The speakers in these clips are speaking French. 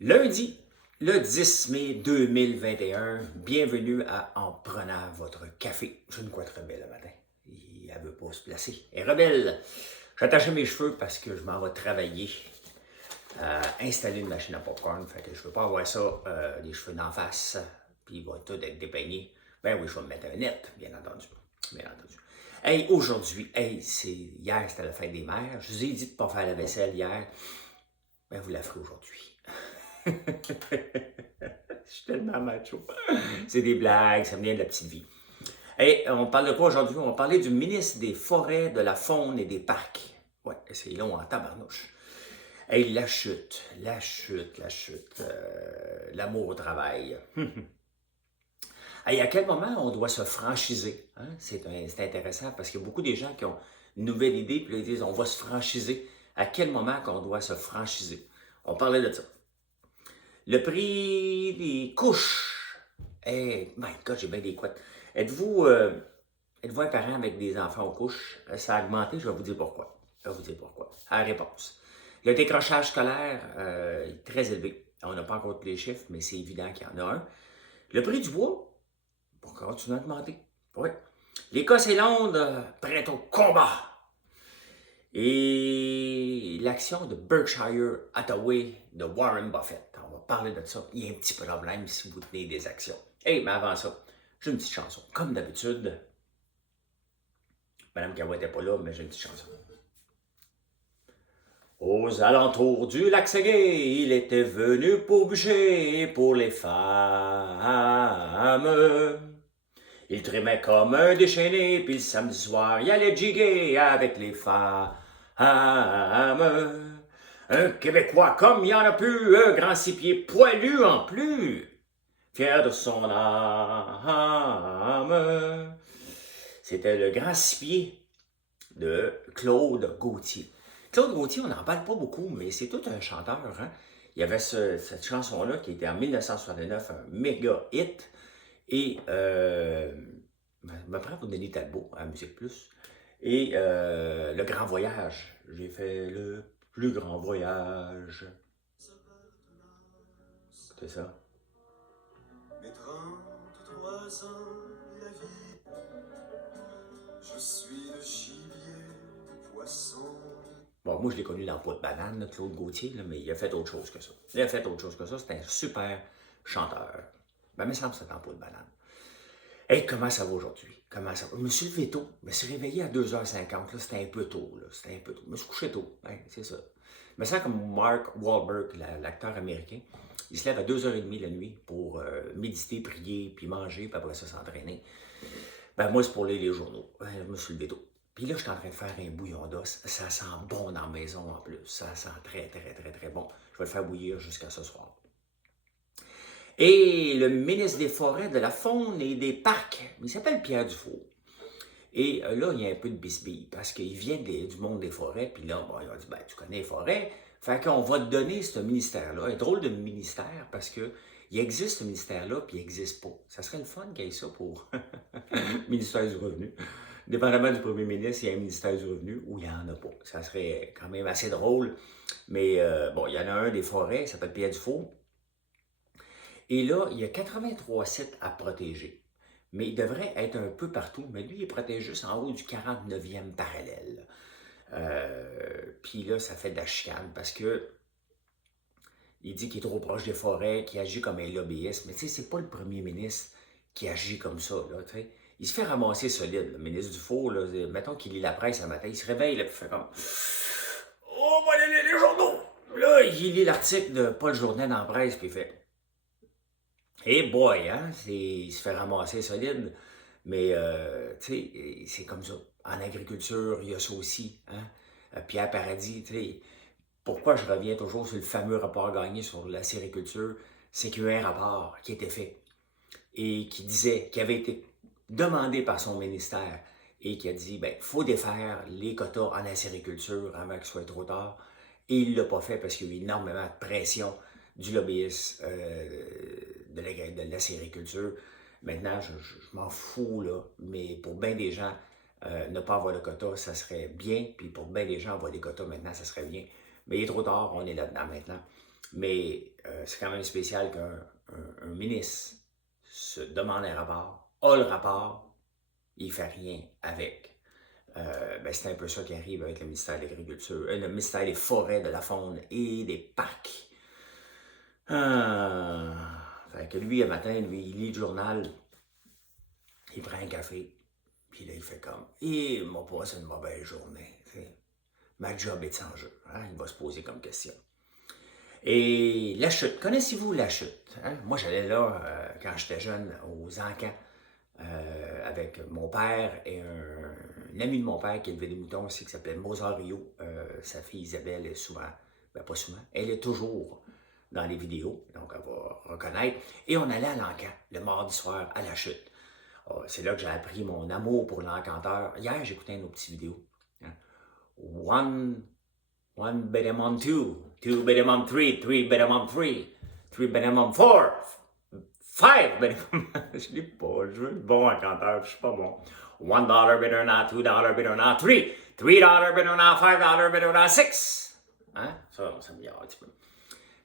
Lundi, le 10 mai 2021, bienvenue à En prenant votre café. Je ne crois être rebelle le matin. Elle ne veut pas se placer. Elle est rebelle. J'ai attaché mes cheveux parce que je m'en vais travailler, installer une machine à popcorn. Fait que je ne veux pas avoir ça, les cheveux d'en face, puis ils vont tout être dépeignés. Ben oui, je vais me mettre un net, bien entendu. Bien entendu. Hey, aujourd'hui, hier, c'était la fête des mères. Je vous ai dit de ne pas faire la vaisselle hier. Ben, vous la ferez aujourd'hui. Je suis tellement macho. C'est des blagues, ça me vient de la petite vie. Hey, on parle de quoi aujourd'hui? On va parler du ministre des Forêts, de la Faune et des Parcs. Ouais, c'est long en tabarnouche. Hey, la chute, l'amour au travail. Hey, à quel moment on doit se franchiser? Hein? C'est intéressant parce qu'il y a beaucoup de gens qui ont une nouvelle idée, puis là, ils disent on va se franchiser. À quel moment qu'on doit se franchiser? On parlait de ça. Le prix des couches. Hey, my God, j'ai bien des couettes. Êtes-vous un parent avec des enfants aux couches? Ça a augmenté, je vais vous dire pourquoi. Je vais vous dire pourquoi. À la réponse. Le décrochage scolaire est très élevé. On n'a pas encore tous les chiffres, mais c'est évident qu'il y en a un. Le prix du bois va continuer à augmenter. Oui. L'Écosse et Londres prêtent au combat. Et l'action de Berkshire Hathaway de Warren Buffett. On va parler de ça. Il y a un petit problème si vous tenez des actions. Hey, mais avant ça, j'ai une petite chanson. Comme d'habitude, Madame Cahouette n'est pas là, mais j'ai une petite chanson. Aux alentours du lac Ségué, il était venu pour bûcher pour les femmes. Il trimait comme un déchaîné, puis le samedi soir, il allait jiguer avec les femmes. Un Québécois comme il n'y en a plus, un grand six pieds poilu en plus, fier de son âme. C'était le grand six pieds de Claude Gauthier. Claude Gauthier, on n'en parle pas beaucoup, mais c'est tout un chanteur. Hein? Il y avait cette chanson-là qui était en 1969 un méga hit. Et je me prends pour Denis Talbot à Musique Plus. Et Le Grand Voyage. J'ai fait le plus grand voyage. C'est ça. Mes 33 ans, la vie. Je suis le gibier, le poisson. Bon, moi, je l'ai connu dans Peau de banane, là, Claude Gauthier, là, mais il a fait autre chose que ça. Il a fait autre chose que ça. C'est un super chanteur. Ben, il me semble que c'est en Peau de banane. Hey, comment ça va aujourd'hui? Comment ça va? Je me suis levé tôt. Je me suis réveillé à 2h50. Là, c'était un peu tôt. Là. C'était un peu tôt. Je me suis couché tôt. Hein, c'est ça. Je me sens comme Mark Wahlberg, l'acteur américain. Il se lève à 2h30 la nuit pour méditer, prier, puis manger, puis après ça, s'entraîner. Ben, moi, c'est pour lire les journaux. Je me suis levé tôt. Puis là, je suis en train de faire un bouillon d'os. Ça sent bon dans la maison en plus. Ça sent très, très, très, très bon. Je vais le faire bouillir jusqu'à ce soir. Et le ministre des Forêts, de la Faune et des Parcs, il s'appelle Pierre Dufault. Et là, il y a un peu de bisbille, parce qu'il vient du monde des forêts, puis là, bon, il a dit, ben, tu connais les forêts, fait qu'on va te donner ce ministère-là. Un drôle de ministère, parce que il existe ce ministère-là, puis il n'existe pas. Ça serait le fun qu'il y ait ça pour le ministère du Revenu. Dépendamment du premier ministre, il y a un ministère du Revenu ou il n'y en a pas. Ça serait quand même assez drôle. Mais bon, il y en a un des forêts, il s'appelle Pierre Dufault. Et là, il y a 83 sites à protéger. Mais il devrait être un peu partout. Mais lui, il est protégé juste en haut du 49e parallèle. Puis là, ça fait de la chicane parce que il dit qu'il est trop proche des forêts, qu'il agit comme un lobbyiste. Mais tu sais, c'est pas le premier ministre qui agit comme ça. Là, il se fait ramasser solide. Le ministre Dufault, là, mettons qu'il lit la presse un matin, il se réveille et il fait comme oh, on va aller lire les journaux! Là, il lit l'article de Paul Journet dans la presse, puis il fait hey boy, hein? Il se fait ramasser solide. Mais, tu sais, c'est comme ça. En agriculture, il y a ça aussi. Hein? Pierre Paradis, tu sais, pourquoi je reviens toujours sur le fameux rapport gagné sur la sériculture? C'est qu'il y a eu un rapport qui a été fait et qui disait, qui avait été demandé par son ministère et qui a dit, ben, il faut défaire les quotas en acériculture avant qu'il soit trop tard. Et il ne l'a pas fait parce qu'il y a eu énormément de pression du lobbyiste de la sériculture. Maintenant, je m'en fous, là, mais pour bien des gens, ne pas avoir de quotas, ça serait bien. Puis pour bien des gens, avoir des quotas maintenant, ça serait bien. Mais il est trop tard, on est là-dedans maintenant. Mais c'est quand même spécial qu'un ministre se demande un rapport, a le rapport, il ne fait rien avec. Ben, c'est un peu ça qui arrive avec le ministère de l'Agriculture, le ministère des Forêts, de la Faune et des Parcs. Fait que lui, un matin, lui, il lit le journal, il prend un café, puis là, il fait comme « Et moi, pas, c'est une mauvaise journée. T'sais. Ma job est en jeu. Hein? » Il va se poser comme question. Et la chute, connaissez-vous la chute? Hein? Moi, j'allais là quand j'étais jeune aux encans avec mon père et un ami de mon père qui élevait des moutons aussi qui s'appelait Mosario. Sa fille Isabelle est souvent, ben pas souvent, elle est toujours dans les vidéos, donc elle va reconnaître. Et on allait à l'encan le mardi soir à la chute. Oh, c'est là que j'ai appris mon amour pour l'encanteur. Hier, j'écoutais une autre petite vidéo. Hein? One better mom two better mom three better mom three better mom four, five better mom... Je l'ai pas, je veux être bon encanteur, je suis pas bon. $1 better not, $2 better not, $3 better not, $5 better not, $6. Hein? Ça me garde un petit peu.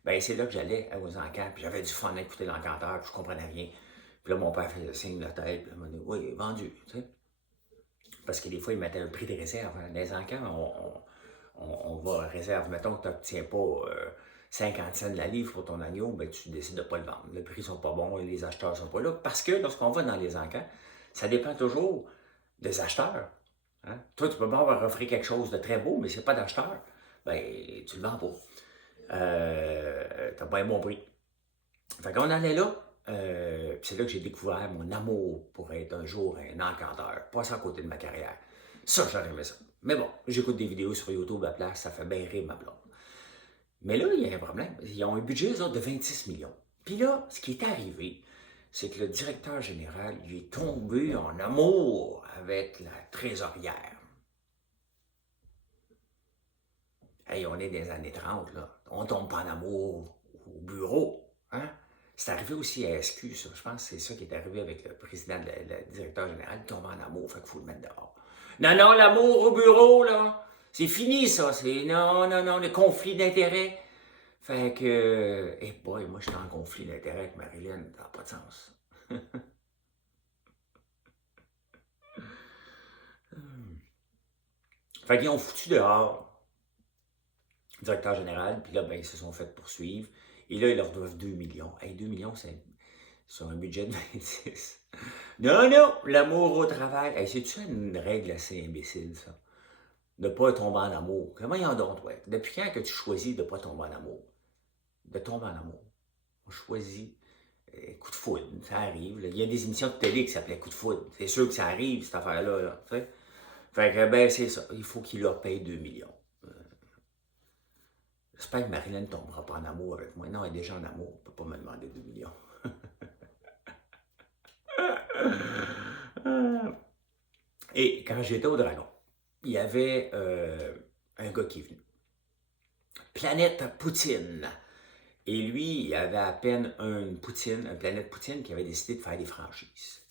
Ben, c'est là que j'allais aux encans, puis j'avais du fun à écouter l'encanteur, puis je comprenais rien. Puis là, mon père faisait le signe de la tête, puis il m'a dit « Oui, vendu », tu sais. Parce que des fois, il mettait un prix de réserve. Hein. Dans les encans, on va à réserve. Mettons que tu n'obtiens pas 50 cents de la livre pour ton agneau, ben, tu décides de ne pas le vendre. Les prix ne sont pas bons et les acheteurs ne sont pas là. Parce que lorsqu'on va dans les encans, ça dépend toujours des acheteurs. Hein? Toi, tu peux pas avoir offert quelque chose de très beau, mais si c'est pas d'acheteur, ben, tu le vends pas. Tu n'as pas un bon prix. Fait qu'on allait là. C'est là que j'ai découvert mon amour pour être un jour un encanteur, passer à côté de ma carrière. Ça, j'aurais aimé ça. Mais bon, j'écoute des vidéos sur YouTube à la place, ça fait bien rire ma blonde. Mais là, il y a un problème. Ils ont un budget, eux autres, de 26 millions. Puis là, ce qui est arrivé, c'est que le directeur général, il est tombé en amour avec la trésorière. Hey, on est dans les années 30, là. On tombe pas en amour au bureau, hein? C'est arrivé aussi à SQ, ça. Je pense que c'est ça qui est arrivé avec le président, le directeur général. Il tombe en amour, fait qu'il faut le mettre dehors. Non, non, l'amour au bureau, là, c'est fini, ça. C'est non, non, non, le conflit d'intérêts. Fait que, eh boy, moi, je suis en conflit d'intérêts avec Marilyn. Ça n'a pas de sens. Fait qu'ils ont foutu dehors le directeur général, puis là, ben, ils se sont fait poursuivre. Et là, ils leur doivent 2 millions. Hey, 2 millions, c'est sur un budget de 26. Non, non, l'amour au travail. Hey, c'est-tu une règle assez imbécile, ça? De ne pas tomber en amour. Comment ils en ont, ouais? Depuis quand que tu choisis de ne pas tomber en amour? De tomber en amour. On choisit coup de foudre, ça arrive. Là. Il y a des émissions de télé qui s'appelaient coup de foudre. C'est sûr que ça arrive, cette affaire-là. Là, fait que, ben, c'est ça. Il faut qu'il leur paye 2 millions. J'espère que Marilyn ne tombera pas en amour avec moi. Non, elle est déjà en amour. Elle ne peut pas me demander 2 millions. Et quand j'étais au Dragon, il y avait un gars qui est venu. Planète Poutine. Et lui, il avait à peine une Planète Poutine, qui avait décidé de faire des franchises.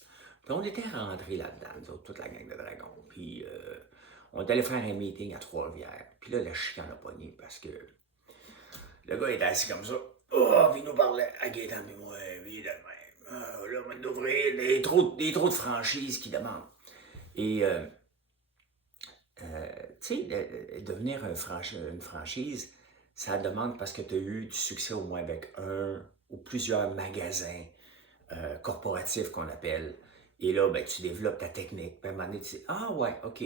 Puis on était rentrés là-dedans, nous autres, toute la gang de Dragons. Puis on est allé faire un meeting à Trois-Rivières. Puis là, la chicane a pogné parce que le gars était assis comme ça. Oh, puis il nous parlait à Gaétan, mais moi, évidemment. Là, on va d'ouvrir des trous de franchises qui demandent. Et, tu sais, devenir une franchise, ça demande parce que tu as eu du succès au moins avec un ou plusieurs magasins corporatifs qu'on appelle. Et là, ben, tu développes ta technique. Puis à un moment donné, tu dis, ah ouais, OK,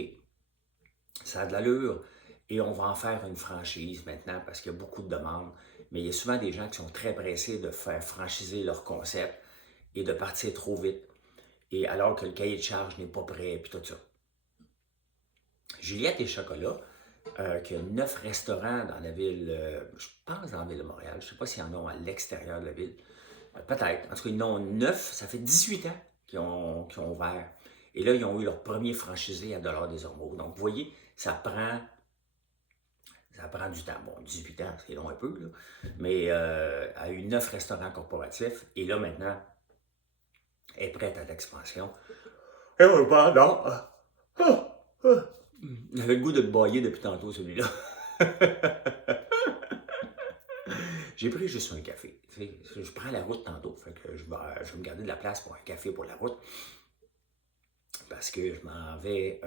ça a de l'allure. Et on va en faire une franchise maintenant parce qu'il y a beaucoup de demandes. Mais il y a souvent des gens qui sont très pressés de faire franchiser leur concept et de partir trop vite. Et alors que le cahier de charge n'est pas prêt, puis tout ça. Juliette et Chocolat, qui a 9 restaurants dans la ville, je pense dans la ville de Montréal, je ne sais pas s'il y en a à l'extérieur de la ville, peut-être. En tout cas, ils en ont 9, ça fait 18 ans qu'ils ont ouvert. Et là, ils ont eu leur premier franchisé à Dollars des Ormeaux. Donc, vous voyez, ça prend du temps. Bon, 18 ans, c'est long un peu, là. Mais elle a eu 9 restaurants corporatifs. Et là, maintenant, elle est prête à l'expansion. Et on le vend, non? J'avais le goût de le bailler depuis tantôt, celui-là. J'ai pris juste un café. Tu sais. Je prends la route tantôt, fait que je vais me garder de la place pour un café pour la route, parce que je m'en vais,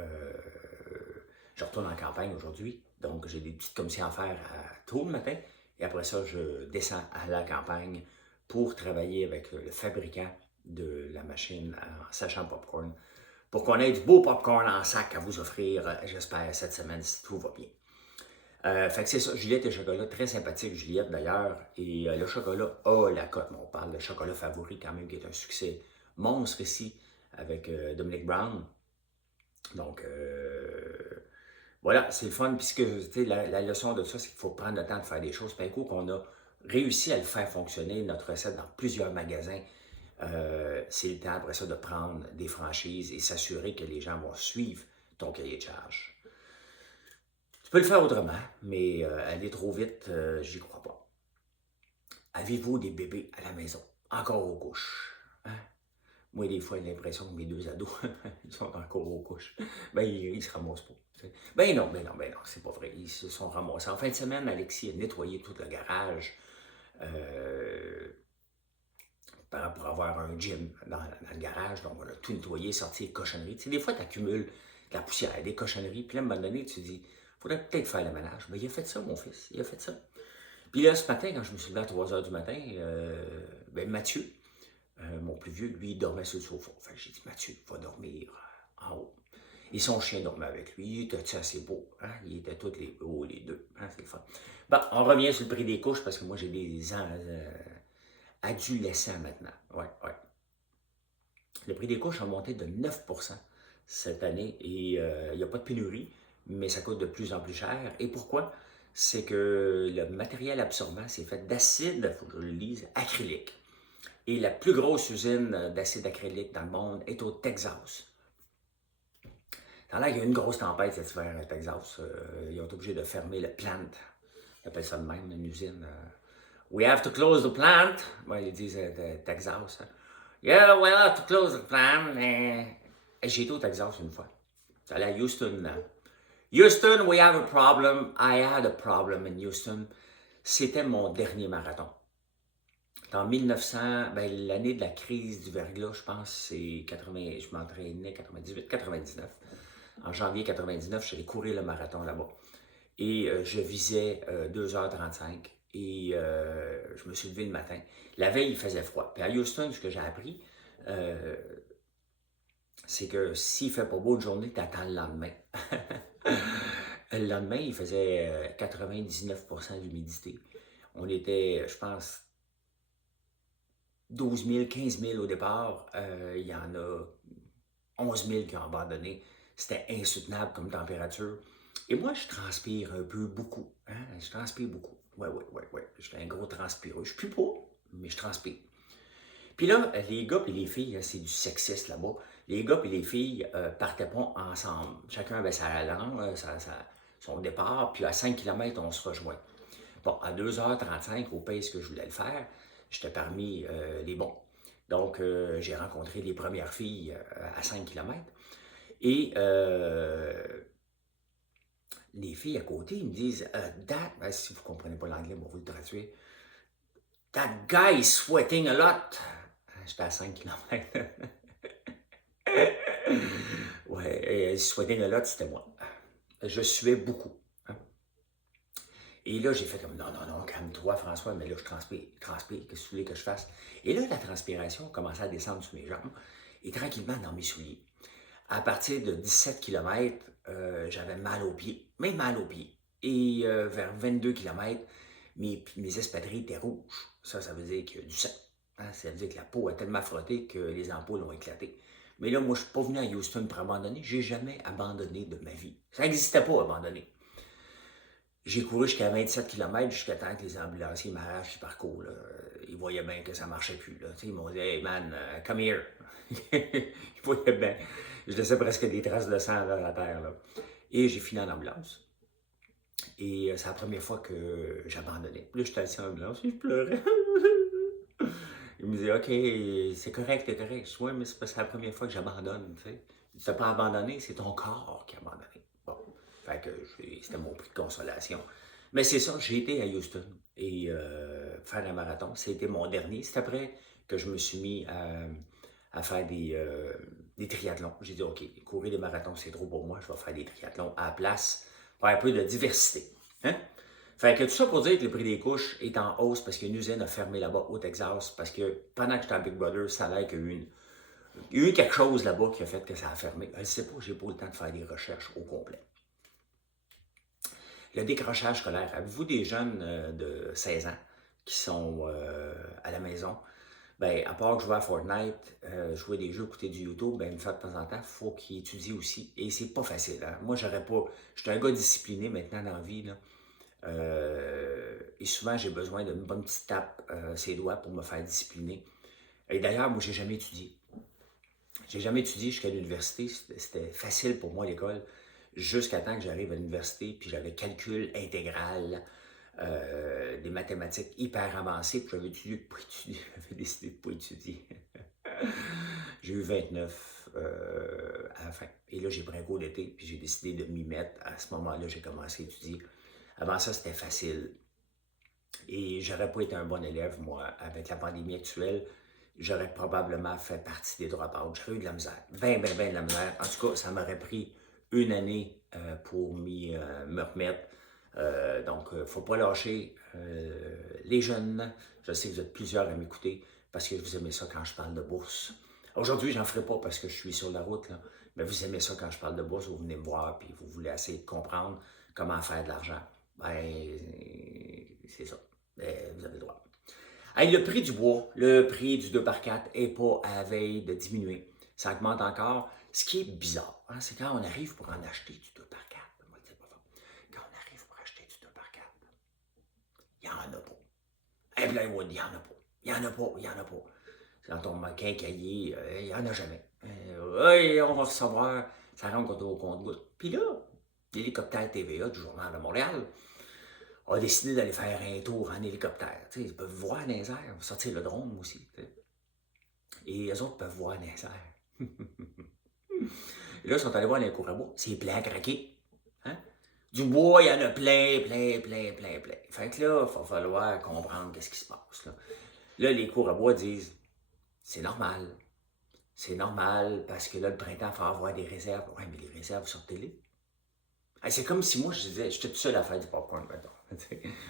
je retourne en campagne aujourd'hui, donc j'ai des petites commissions à faire tôt le matin, et après ça, je descends à la campagne pour travailler avec le fabricant de la machine en sachant popcorn, pour qu'on ait du beau popcorn en sac à vous offrir, j'espère, cette semaine, si tout va bien. Fait que c'est ça, Juliette et chocolat, très sympathique, Juliette d'ailleurs, et le chocolat a la cote, on parle de chocolat favori quand même, qui est un succès monstre ici, avec Dominic Brown. Donc, voilà, c'est le fun, puisque la leçon de ça, c'est qu'il faut prendre le temps de faire des choses. Puis un coup qu'on a réussi à le faire fonctionner, notre recette dans plusieurs magasins, c'est le temps après ça de prendre des franchises et s'assurer que les gens vont suivre ton cahier de charge. Tu peux le faire autrement, mais aller trop vite, j'y crois pas. Avez-vous des bébés à la maison, encore aux couches? Hein? Moi, des fois, j'ai l'impression que mes deux ados, ils sont encore aux couches. Ben, ils se ramassent pas. T'sais. Ben non, c'est pas vrai. Ils se sont ramassés. En fin de semaine, Alexis a nettoyé tout le garage pour avoir un gym dans le garage. Donc, on a tout nettoyé, sorti les cochonneries. Tu sais, des fois, tu accumules de la poussière, des cochonneries. Puis là, à un moment donné, tu te dis, faudrait peut-être faire le ménage. Ben, il a fait ça, mon fils. Il a fait ça. Puis là, ce matin, quand je me suis levé à 3 heures du matin, ben, Mathieu, mon plus vieux, lui, il dormait sur le sofa. Fait que j'ai dit, Mathieu, va dormir en haut. Et son chien dormait avec lui. Il était assez beau. Hein? Ils étaient tous les beaux, les deux. Hein? C'est le fun. Bon, on revient sur le prix des couches parce que moi, j'ai des adolescents maintenant. Ouais, ouais. Le prix des couches a monté de 9% cette année et il n'y a pas de pénurie, mais ça coûte de plus en plus cher. Et pourquoi? C'est que le matériel absorbant, c'est fait d'acide, il faut que je le lise, acrylique. Et la plus grosse usine d'acide acrylique dans le monde est au Texas. Dans là, il y a eu une grosse tempête cet hiver au Texas. Ils ont été obligés de fermer le plant. Ils appellent ça de même, une usine. We have to close the plant. Ouais, ils disent Texas. Hein. Yeah, we have to close the plant. J'ai été au Texas une fois. J'allais à Houston. Houston, we have a problem. I had a problem in Houston. C'était mon dernier marathon. En 1900, ben, l'année de la crise du verglas, je pense, c'est 80, je m'entraînais 98, 99. En janvier 99, je suis allé courir le marathon là-bas. Et je visais 2h35 et je me suis levé le matin. La veille, il faisait froid. Puis à Houston, ce que j'ai appris, c'est que s'il ne fait pas beau une journée, tu attends le lendemain. Le lendemain, il faisait 99% d'humidité. On était, je pense, 12 000, 15 000 au départ. Il y en a 11 000 qui ont abandonné. C'était insoutenable comme température. Et moi, je transpire un peu beaucoup. Hein? Je transpire beaucoup. Ouais. J'étais un gros transpireux. Je ne pue pas, mais je transpire. Puis là, les gars et les filles, c'est du sexiste là-bas. Les gars et les filles partaient pas ensemble. Chacun avait sa langue, son départ, puis à 5 km, on se rejoint. Bon, à 2h35, au pace que je voulais le faire, j'étais parmi les bons. Donc, j'ai rencontré les premières filles à 5 km. Et les filles à côté, ils me disent si vous ne comprenez pas l'anglais, on va vous le traduire. That guy is sweating a lot. J'étais à 5 km. Ouais, sweating a lot, c'était moi. Je suais beaucoup. Hein. Et là, j'ai fait comme non, calme-toi, François, mais là, je transpire. Qu'est-ce que tu voulais que je fasse? Et là, la transpiration commençait à descendre sur mes jambes et tranquillement dans mes souliers. À partir de 17 km, j'avais mal aux pieds, même mal aux pieds. Et vers 22 km, mes espadrilles étaient rouges. Ça veut dire qu'il y a du sang. Hein? Ça veut dire que la peau a tellement frotté que les ampoules ont éclaté. Mais là, moi, je ne suis pas venu à Houston pour abandonner. Je n'ai jamais abandonné de ma vie. Ça n'existait pas, abandonner. J'ai couru jusqu'à 27 km jusqu'à temps que les ambulanciers m'arrachent du parcours. Là. Ils voyaient bien que ça ne marchait plus. Là. Ils m'ont dit « Hey man, come here ». Ils voyaient bien. Je laissais presque des traces de sang là, à terre. Là. Et j'ai fini en ambulance. Et c'est la première fois que j'abandonnais. Puis là, j'étais assis en ambulance et je pleurais. Il me disait « OK, c'est correct, t'es correct. » Je dis « Ouais, mais c'est parce que c'est la première fois que j'abandonne. Tu n'as pas abandonné, c'est ton corps qui a abandonné. » Bon, fait que c'était mon prix de consolation. Mais c'est ça, j'ai été à Houston. et faire un marathon. C'était mon dernier. C'est après que je me suis mis à faire des triathlons. J'ai dit, OK, courir des marathons, c'est trop pour moi. Je vais faire des triathlons à la place, faire un peu de diversité. Hein? Fait que tout ça pour dire que le prix des couches est en hausse parce qu'une usine a fermé là-bas au Texas. Parce que pendant que j'étais à Big Brother, ça a l'air qu'il y a eu il y a eu quelque chose là-bas qui a fait que ça a fermé. Je ne sais pas, j'ai pas eu le temps de faire des recherches au complet. Le décrochage scolaire. Avez-vous des jeunes de 16 ans qui sont à la maison? Ben, à part jouer à Fortnite, jouer des jeux, écouter du YouTube, ben, une fois de temps en temps, il faut qu'ils étudient aussi. Et c'est pas facile. Hein? Moi, j'aurais pas. Je suis un gars discipliné maintenant dans la vie. Là. Et souvent, j'ai besoin d'une bonne petite tape ses doigts pour me faire discipliner. Et d'ailleurs, moi, j'ai jamais étudié. J'ai jamais étudié jusqu'à l'université. C'était facile pour moi l'école. Jusqu'à temps que j'arrive à l'université, puis j'avais calcul intégral, des mathématiques hyper avancées, puis j'avais étudié pour étudier. J'avais décidé de ne pas étudier. J'ai eu 29 à la fin. Et là, j'ai pris un cours d'été, puis j'ai décidé de m'y mettre. À ce moment-là, j'ai commencé à étudier. Avant ça, c'était facile. Et j'aurais pas été un bon élève, moi, avec la pandémie actuelle. J'aurais probablement fait partie des dropouts. J'aurais eu de la misère. Ben de la misère. En tout cas, ça m'aurait pris une année pour me remettre. Donc, il ne faut pas lâcher les jeunes. Je sais que vous êtes plusieurs à m'écouter parce que vous aimez ça quand je parle de bourse. Aujourd'hui, j'en ferai pas parce que je suis sur la route, là. Mais vous aimez ça quand je parle de bourse, vous venez me voir et vous voulez essayer de comprendre comment faire de l'argent. Ben, c'est ça. Ben, vous avez le droit. Hey, le prix du bois, le prix du 2 par 4 n'est pas à la veille de diminuer. Ça augmente encore. Ce qui est bizarre, hein, c'est quand on arrive pour en acheter du 2 par 4. Moi, c'est pas fort. Quand on arrive pour acheter du 2 par 4, il n'y en a pas. Un plywood, il n'y en a pas. Il n'y en a pas, il n'y en a pas. Dans ton quincaillier, il n'y en a jamais. Oui, on va recevoir, ça rentre au compte-gouttes. Puis là, l'hélicoptère TVA du Journal de Montréal a décidé d'aller faire un tour en hélicoptère. T'sais, ils peuvent voir dans les airs, sortir le drone aussi. T'sais. Et les autres peuvent voir dans les airs. Et là, ils sont allés voir les cours à bois. C'est plein à craquer. Hein? Du bois, il y en a plein. Fait que là, il va falloir comprendre qu'est-ce qui se passe. Là, les cours à bois disent, c'est normal. C'est normal parce que là, le printemps, il faut avoir des réserves. Ouais, mais les réserves, sortez-les. C'est comme si moi, je disais, j'étais tout seul à faire du popcorn, maintenant.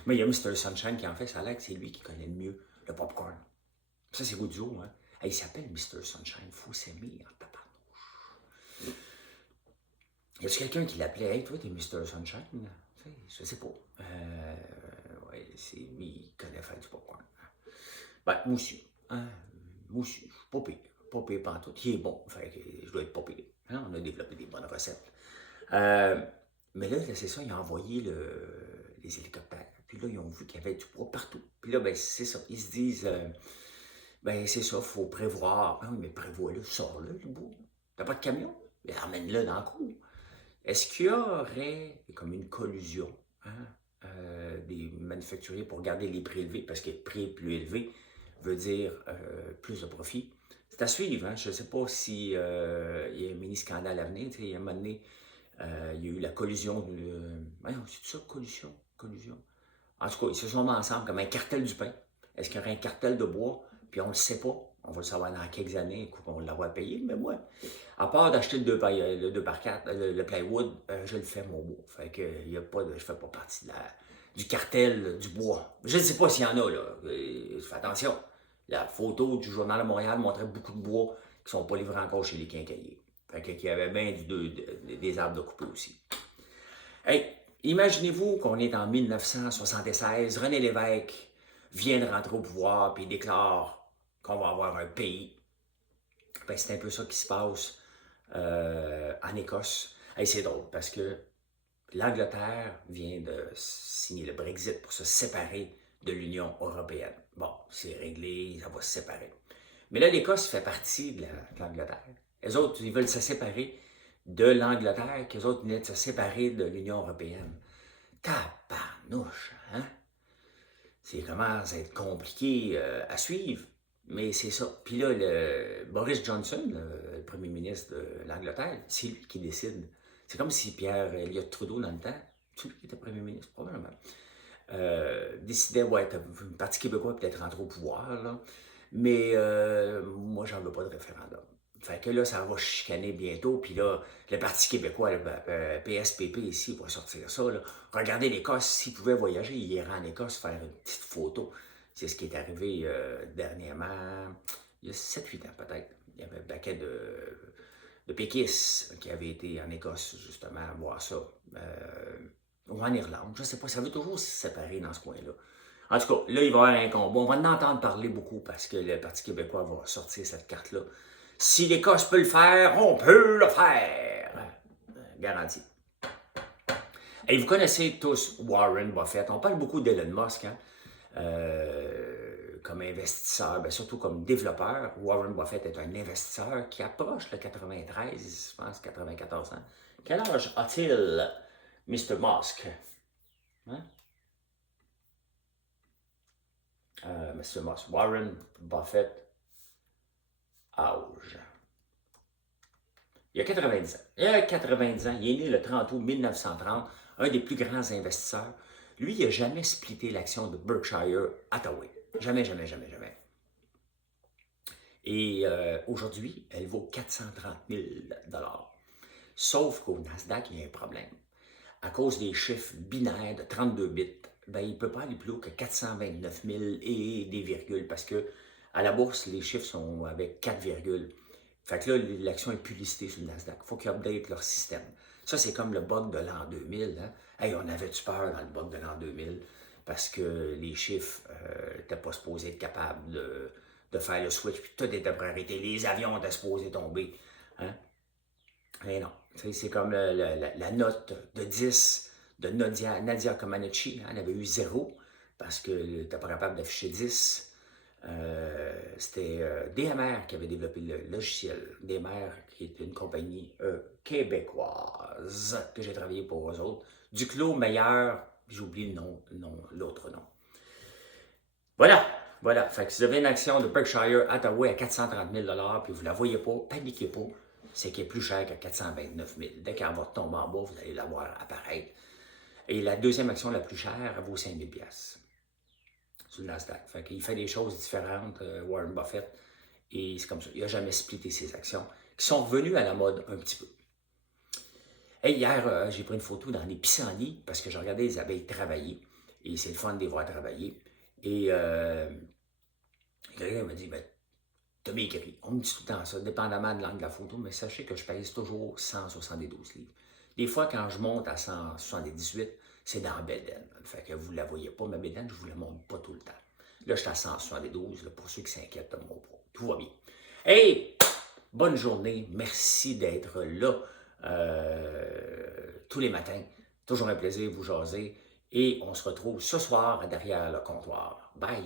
Mais il y a Mr. Sunshine qui en fait, ça a l'air que c'est lui qui connaît le mieux le popcorn. Ça, c'est Goudzo, hein. Il s'appelle Mr. Sunshine, il faut s'aimer en tabarnouche. Y a-tu quelqu'un qui l'appelait, hey, toi, t'es Mr. Sunshine? Je sais pas. Ouais, c'est lui qui connaît faire du popcorn. Ben, moi aussi. Hein? Moi aussi, je suis pas pire. Pas pire pantoute. Il est bon, fait que je dois être pas pire. Hein? On a développé des bonnes recettes. Mais là, c'est ça, ils ont envoyé les hélicoptères. Puis là, ils ont vu qu'il y avait du bois partout. Puis là, ben, c'est ça. Ils se disent, ben, c'est ça, il faut prévoir. Ah oui, mais prévois-le, sors-le, le bois. T'as pas de camion? Mais emmène-le dans le cours. Est-ce qu'il y aurait comme une collusion hein, des manufacturiers pour garder les prix élevés? Parce que prix plus élevé veut dire plus de profit. C'est à suivre. Hein? Je ne sais pas s'il y a un mini-scandale à venir. Il y a un moment donné, il y a eu la collusion. C'est tout ça, collusion? En tout cas, ils se sont mis ensemble comme un cartel du pain. Est-ce qu'il y aurait un cartel de bois? Puis on ne le sait pas. On va le savoir dans quelques années, on va l'avoir payé. Mais moi, à part d'acheter le 2 par 4, le plywood, je le fais mon bois. Fait que je ne fais pas partie du cartel du bois. Je ne sais pas s'il y en a, là. Fais attention. La photo du Journal de Montréal montrait beaucoup de bois qui ne sont pas livrés encore chez les quincailliers. Fait qu'il y avait bien des arbres de couper aussi. Hey, imaginez-vous qu'on est en 1976, René Lévesque vient de rentrer au pouvoir et déclare qu'on va avoir un pays. Ben, c'est un peu ça qui se passe en Écosse. Hey, c'est drôle parce que l'Angleterre vient de signer le Brexit pour se séparer de l'Union européenne. Bon, c'est réglé, ça va se séparer. Mais là, l'Écosse fait partie de l'Angleterre. Les autres, ils veulent se séparer de l'Angleterre, qu'eux autres venaient de se séparer de l'Union européenne. Tabarnouche, hein? C'est commence à être compliqué à suivre, mais c'est ça. Puis là, Boris Johnson, le premier ministre de l'Angleterre, c'est lui qui décide. C'est comme si Pierre Elliott Trudeau, dans le temps, c'est lui qui était premier ministre, probablement. décidait, ouais, le Parti québécois peut-être rentrer au pouvoir, là, mais moi, j'en veux pas de référendum. Fait que là, ça va chicaner bientôt, puis là, le Parti québécois, le PSPP ici, va sortir ça, là. Regardez l'Écosse, s'il pouvait voyager, il irait en Écosse faire une petite photo. C'est ce qui est arrivé dernièrement, il y a 7-8 ans peut-être. Il y avait un paquet de péquistes qui avaient été en Écosse, justement, voir ça. Ou en Irlande, je ne sais pas, ça veut toujours se séparer dans ce coin-là. En tout cas, là, il va y avoir un combat. On va en entendre parler beaucoup parce que le Parti québécois va sortir cette carte-là. Si l'Écosse peut le faire, on peut le faire. Garanti. Et vous connaissez tous Warren Buffett. On parle beaucoup d'Elon Musk, hein? Comme investisseur, bien, surtout comme développeur. Warren Buffett est un investisseur qui approche le 93, je pense, 94 ans. Quel âge a-t-il, Mr. Musk? Hein? Mr. Musk, Warren Buffett, âge. Il a 90 ans. Il a 90 ans, il est né le 30 août 1930, un des plus grands investisseurs. Lui, il n'a jamais splitté l'action de Berkshire Hathaway. Jamais, jamais, jamais, jamais. Et aujourd'hui, elle vaut 430 000 $. Sauf qu'au Nasdaq, il y a un problème. À cause des chiffres binaires de 32 bits, ben, il ne peut pas aller plus haut que 429 000 et des virgules, parce que à la bourse, les chiffres sont avec 4 virgules. Fait que là, l'action est plus listée sur le Nasdaq. Il faut qu'ils updatent leur système. Ça, c'est comme le bug de l'an 2000. Hein? Hey, on avait-tu peur dans le bug de l'an 2000? Parce que les chiffres n'étaient pas supposés être capables de faire le switch, puis tout était prêt à arrêter. Les avions étaient supposés tomber. Hein? Mais non. C'est comme la note de 10 de Nadia Comaneci. Hein? Elle avait eu 0 parce qu'elle n'était pas capable d'afficher 10. C'était DMR qui avait développé le logiciel. DMR, qui est une compagnie québécoise que j'ai travaillé pour eux autres. Duclos Meilleur, j'oublie le nom, l'autre nom. Voilà, voilà. Fait que si vous avez une action de Berkshire Hathaway à 430 000 $, puis vous ne la voyez pas, paniquez pas, c'est qu'elle est plus chère qu'à 429 000 $. Dès qu'elle va tomber en bas, vous allez la voir apparaître. Et la deuxième action la plus chère, elle vaut 5 000 $. Sur le Nasdaq. Fait qu'il fait des choses différentes, Warren Buffett, et c'est comme ça. Il n'a jamais splitté ses actions, qui sont revenues à la mode un petit peu. Hey, hier, j'ai pris une photo dans les pissenlits, parce que je regardais les abeilles travailler, et c'est le fun de les voir travailler. Et quelqu'un m'a dit, ben, t'as bien écrit. On me dit tout le temps ça, dépendamment de l'angle de la photo, mais sachez que je pèse toujours 172 livres. Des fois, quand je monte à 178, c'est dans la bédaine. Fait que vous ne la voyez pas, ma bédaine, je ne vous la montre pas tout le temps. Là, je suis à 172, là, pour ceux qui s'inquiètent de mon poids. Tout va bien. Hey! Bonne journée. Merci d'être là tous les matins. Toujours un plaisir de vous jaser. Et on se retrouve ce soir derrière le comptoir. Bye!